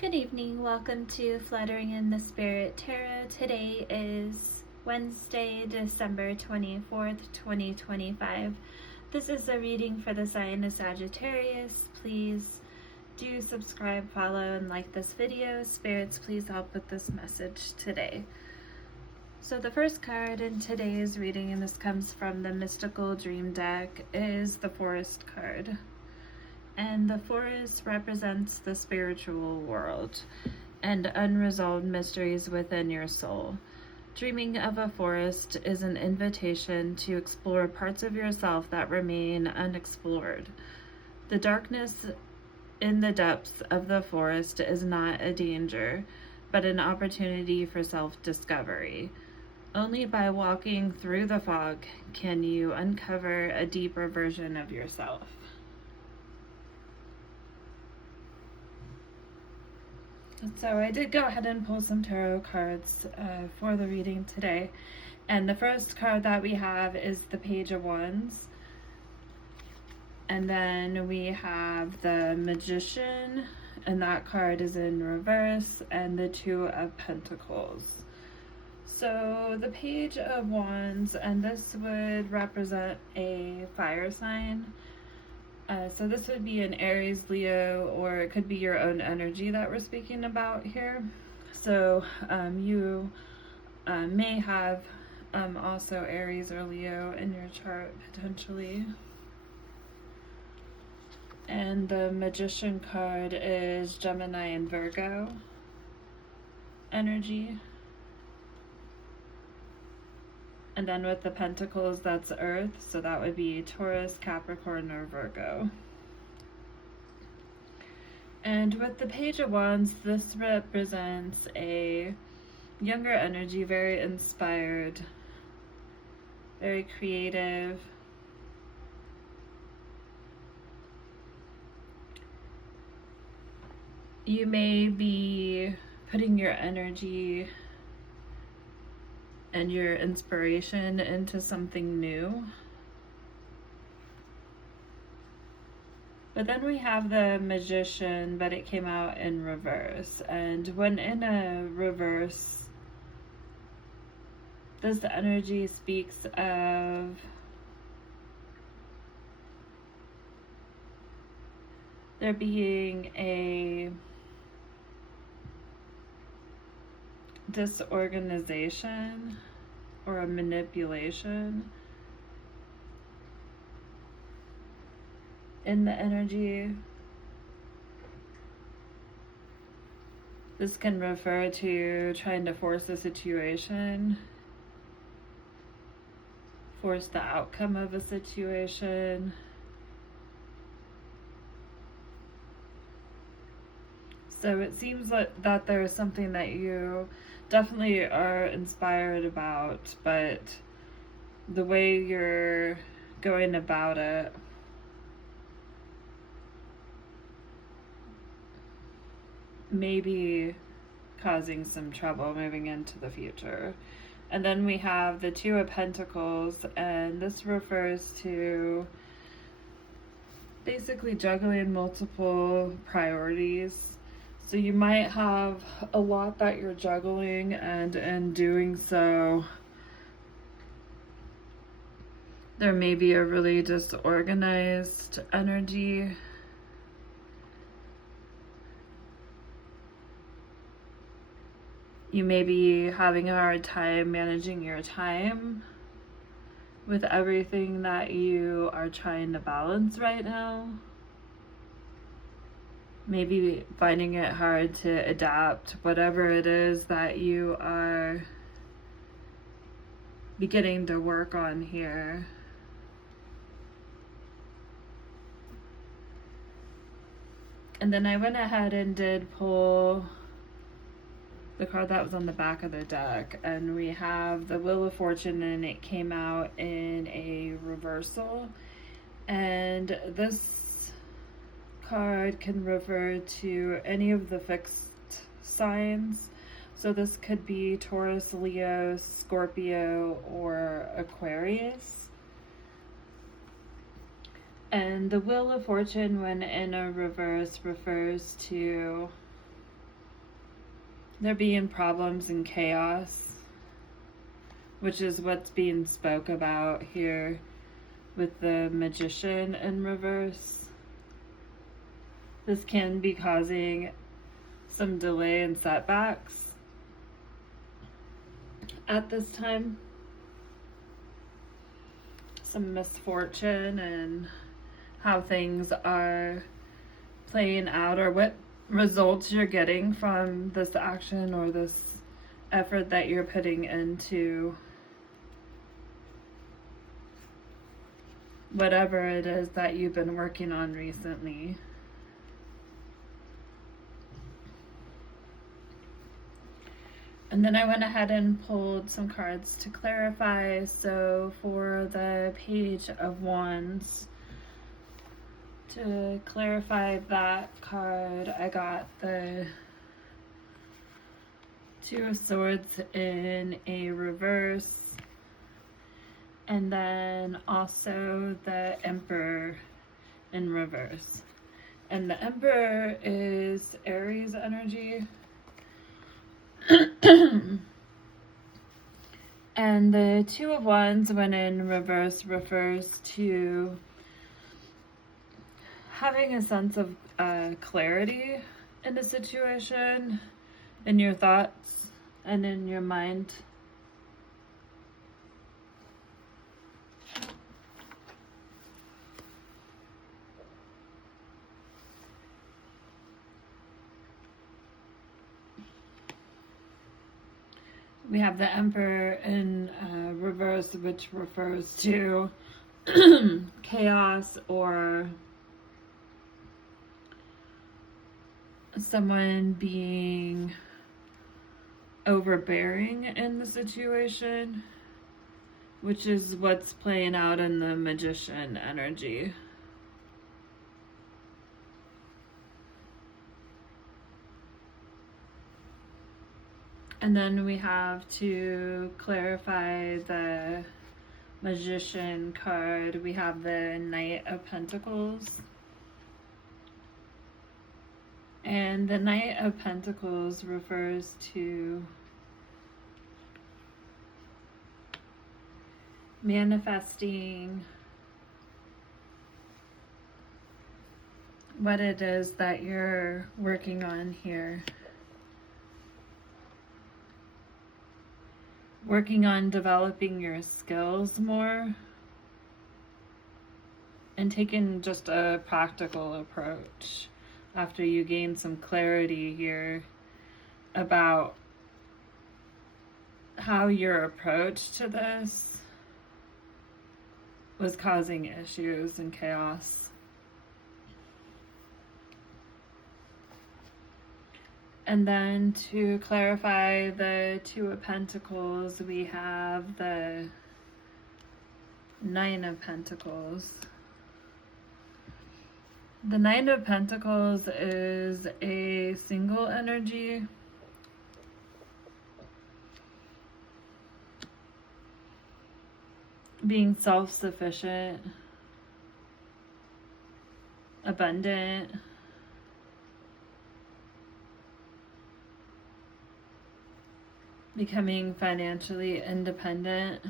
Good evening. Welcome to Fluttering in the Spirit Tarot. Today is Wednesday, December 24th, 2025. This is a reading for the sign of Sagittarius. Please do subscribe, follow, and like this video. Spirits, please help with this message today. So the first card in today's reading, and this comes from the Mystical Dream deck, is the Forest card. And the forest represents the spiritual world and unresolved mysteries within your soul. Dreaming of a forest is an invitation to explore parts of yourself that remain unexplored. The darkness in the depths of the forest is not a danger, but an opportunity for self-discovery. Only by walking through the fog can you uncover a deeper version of yourself. So I did go ahead and pull some tarot cards for the reading today. And the first card that we have is the Page of Wands. And then we have the Magician, and that card is in reverse, and the Two of Pentacles. So the Page of Wands, and this would represent a fire sign. So this would be an Aries, Leo, or it could be your own energy that we're speaking about here. So you may have also Aries or Leo in your chart potentially. And the Magician card is Gemini and Virgo energy. And then with the Pentacles, that's Earth, so that would be Taurus, Capricorn, or Virgo. And with the Page of Wands, this represents a younger energy, very inspired, very creative. You may be putting your energy and your inspiration into something new. But then we have the Magician, but it came out in reverse. And when in a reverse, this energy speaks of there being a disorganization or a manipulation in the energy. This can refer to trying to force a situation, force the outcome of a situation. So it seems like that there's something that you definitely are inspired about, but the way you're going about it may be causing some trouble moving into the future. And then we have the Two of Pentacles, and this refers to basically juggling multiple priorities. So you might have a lot that you're juggling, and in doing so, there may be a really disorganized energy. You may be having a hard time managing your time with everything that you are trying to balance right now. Maybe finding it hard to adapt whatever it is that you are beginning to work on here. And then I went ahead and did pull the card that was on the back of the deck, and we have the Wheel of Fortune, and it came out in a reversal. And this card can refer to any of the fixed signs. So this could be Taurus, Leo, Scorpio, or Aquarius. And the Wheel of Fortune, when in a reverse, refers to there being problems and chaos, which is what's being spoke about here with the Magician in reverse. This can be causing some delay and setbacks at this time. Some misfortune and how things are playing out, or what results you're getting from this action or this effort that you're putting into whatever it is that you've been working on recently. And then I went ahead and pulled some cards to clarify. So for the Page of Wands, to clarify that card, I got the Two of Swords in a reverse, and then also the Emperor in reverse. And the Emperor is Aries energy. And the Two of Wands, when in reverse, refers to having a sense of clarity in a situation, in your thoughts and in your mind. We have the Emperor in reverse, which refers to chaos or someone being overbearing in the situation, which is what's playing out in the Magician energy. And then we have, to clarify the Magician card, we have the Knight of Pentacles. And the Knight of Pentacles refers to manifesting what it is that you're working on here. Working on developing your skills more and taking just a practical approach after you gain some clarity here about how your approach to this was causing issues and chaos. And then to clarify the Two of Pentacles, we have the Nine of Pentacles. The Nine of Pentacles is a single energy. Being self-sufficient, abundant, becoming financially independent.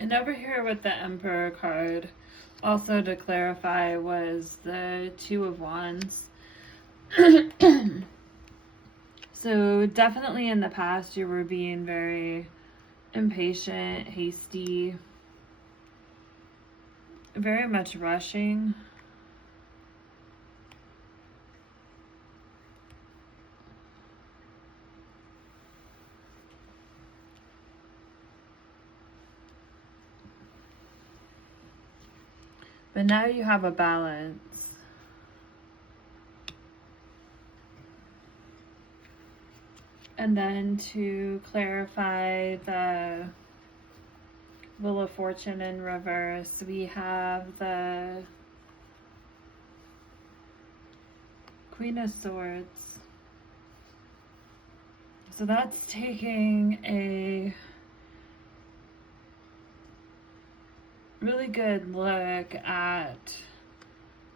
And over here with the Emperor card, also to clarify, was the Two of Wands. So definitely in the past you were being very impatient, hasty, very much rushing. But now you have a balance. And then to clarify the Wheel of Fortune in reverse, we have the Queen of Swords. So that's taking a really good look at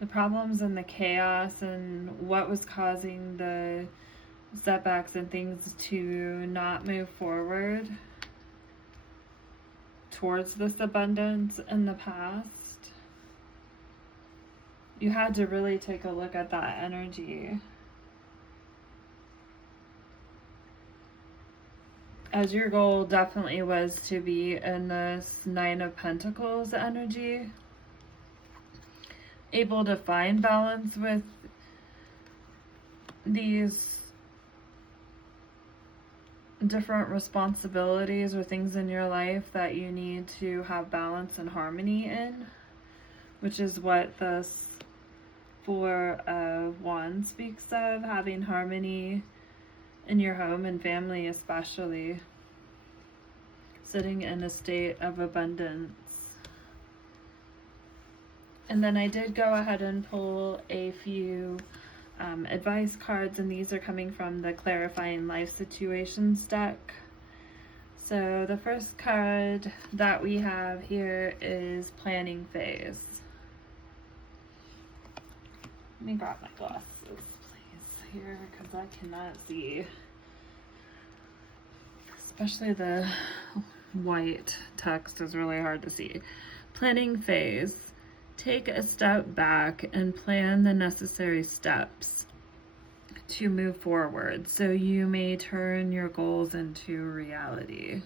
the problems and the chaos and what was causing the setbacks and things to not move forward towards this abundance in the past. You had to really take a look at that energy, as your goal definitely was to be in this Nine of Pentacles energy, able to find balance with these different responsibilities or things in your life that you need to have balance and harmony in, which is what this Four of Wands speaks of, having harmony in your home and family, especially sitting in a state of abundance. And then I did go ahead and pull a few advice cards, and these are coming from the Clarifying Life Situations deck. So the first card that we have here is Planning Phase. Let me grab my glasses, please, here, because I cannot see. Especially the white text is really hard to see. Planning Phase. Take a step back and plan the necessary steps to move forward, so you may turn your goals into reality.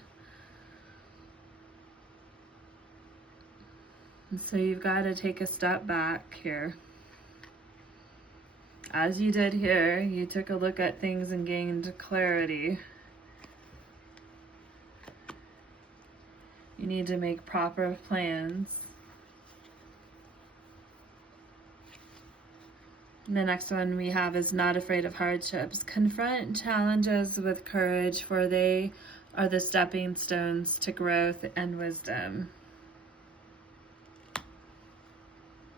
And so you've got to take a step back here. As you did here, you took a look at things and gained clarity. You need to make proper plans. The next one we have is Not Afraid of Hardships. Confront challenges with courage, for they are the stepping stones to growth and wisdom.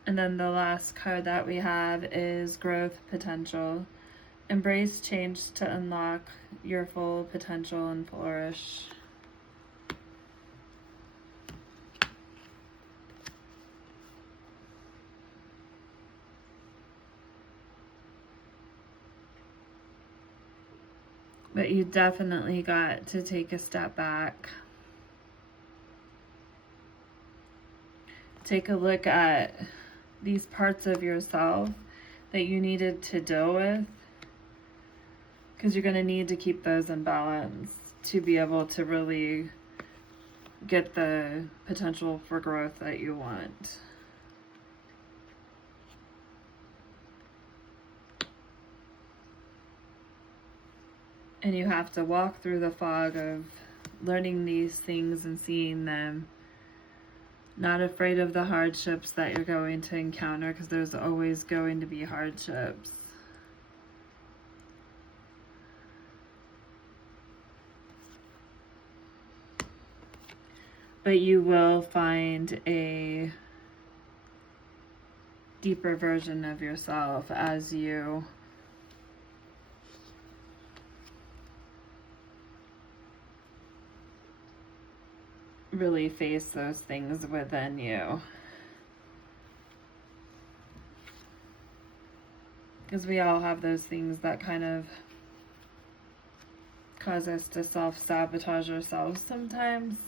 And then the last card that we have is Growth Potential. Embrace change to unlock your full potential and flourish. But you definitely got to take a step back. Take a look at these parts of yourself that you needed to deal with, because you're going to need to keep those in balance to be able to really get the potential for growth that you want. And you have to walk through the fog of learning these things and seeing them. Not afraid of the hardships that you're going to encounter, because there's always going to be hardships. But you will find a deeper version of yourself as you really face those things within you. Because we all have those things that kind of cause us to self-sabotage ourselves sometimes.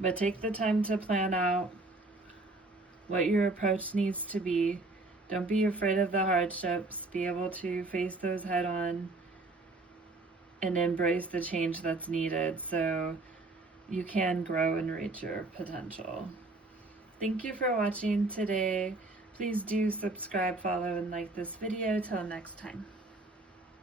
But take the time to plan out what your approach needs to be. Don't be afraid of the hardships. Be able to face those head on and embrace the change that's needed so you can grow and reach your potential. Thank you for watching today. Please do subscribe, follow, and like this video. Till next time.